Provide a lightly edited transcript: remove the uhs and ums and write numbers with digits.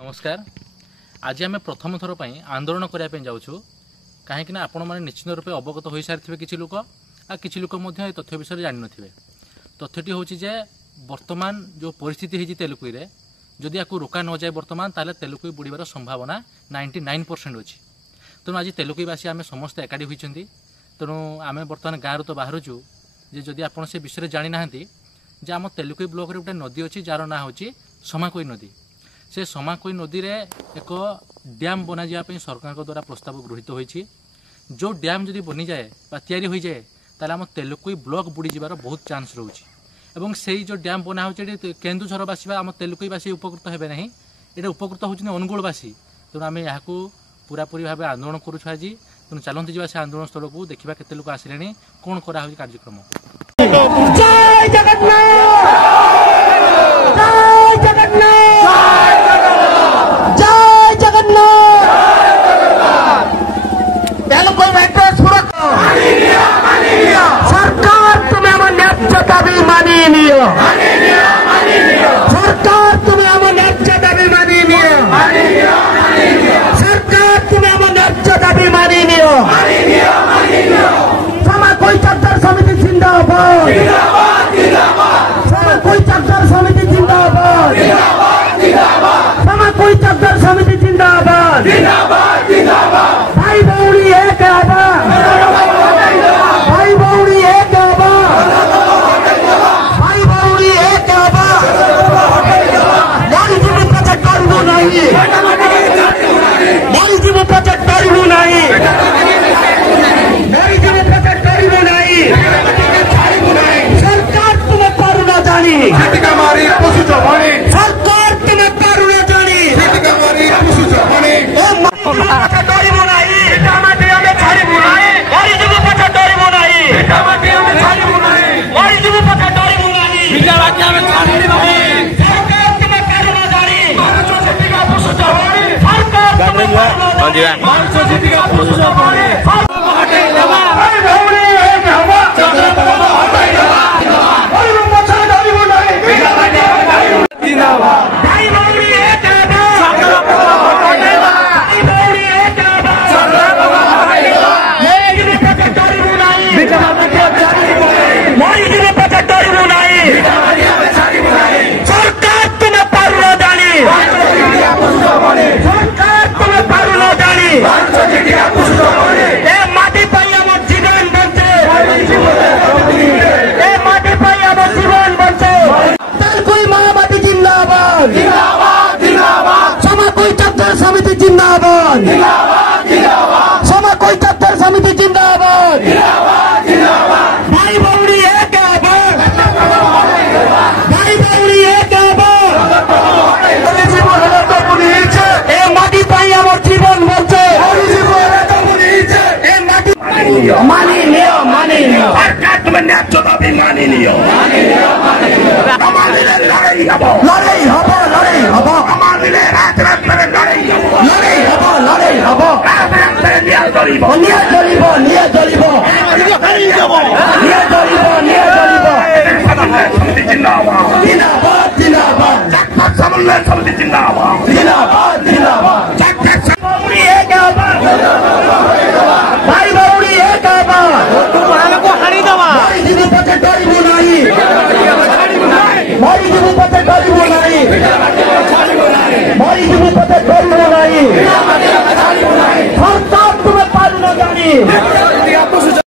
नमस्कार। आज आम प्रथम थर पर आंदोलन करने जाऊँ कहीं आपण मैंने निश्चित रूपे अवगत हो सारी किसी लोक आ कि लोक तथ्य विषय जान थे। तथ्यटी हूँ जे वर्तमान जो परिस्थिति है तेलुगु रे जदि या रोका न जाए बर्तमान ताले तेलुगु बुड़ार संभावना 99% अच्छी। तेणु आज तेलुगुवासी आम समस्ते एकाठी होती। तेणु आम बर्तमान गाँव तो बाहर जदि आप से विषय जानी ना जे आम तेलुगु ब्लॉक रे गोटे नदी अच्छी जार ना हूँ समाकोई नदी। से समाकोई नदी रे एक डैम बना जाए सरकार द्वारा प्रस्ताव गृहीत होती। जो डैम जदि बनी जाए तैयारी हो जाए ताले आम तेलुगु ब्लॉक बुड़ी जीवार बहुत चांस रोचे। एवं से जो डैम बना हो केन्दुझरवासी आम तेलुगुवासी उपकृत हे ना, ये उपकृत होती अनुगुलवासी। तेणु आम यहाँ पूरापूरी भाव आंदोलन करुँ आज। तेणु चलते जावा से आंदोलन स्थल को देखा केते लोक आसिले कौन करा कार्यक्रम। जय जगन्नाथ, जय जगन्नाथ, सरकार तुम्हें हम न्याय दाबी मानी नियो, सरकार तुम्हें हम न्याय दाबी मानी नियो, सरकार तुम्हें हम न्याय दाबी मानी नियो। समाकोई चक्कर समिति जिंदाबाद, समाकोई चक्कर समिति जिंदाबाद, समाकोई चक्कर समिति जिंदाबाद। भाई बौड़ी एक आवाज, भाई बौड़ी एक आवाज, भाई बौड़ी एक आवाज। मोदी जी में प्रोजेक्ट करू नहीं, मोदी जी में प्रोजेक्ट करू नहीं, मोदी जी में प्रोजेक्ट करू नहीं। सरकार तुम्हें करू ना जानी, सरकार तुम्हें करू ना जानी। समिति जिंदाबाद, समाकोई चक्कर समिति जिंदाबाद। भाई बौड़ी एक आवाज, भाई बौड़ी एक आवाज। ए माटी पाई आम जीवन बचे, मानी लियो, मानी लियो। सरकार तुम्हें न्याय दाबी मानी लियो, लड़ाई हबो, लड़ाई हबो, लड़ाई हबो, रात रात में लड़ाई हबो, लड़ाई हबो, लड़ाई हबो। रात रात में न्याय दलिबो, न्याय दलिबो, न्याय दलिबो, न्याय दलिबो, न्याय दलिबो। समिति जिंदाबाद, जिंदाबाद, जिंदाबाद। चक्कर समन्वय समिति जिंदाबाद, जिंदाबाद, जिंदाबाद। चक्कर बौड़ी एक आवाज, भाई बौड़ी एक आवाज। को हारी दवा मोदी जी पते डरिबो नहीं, मोदी जी पते डरिबो नहीं, मोदी जी पते डरिबो नहीं। सरकार तुम्हें पालू न जानी।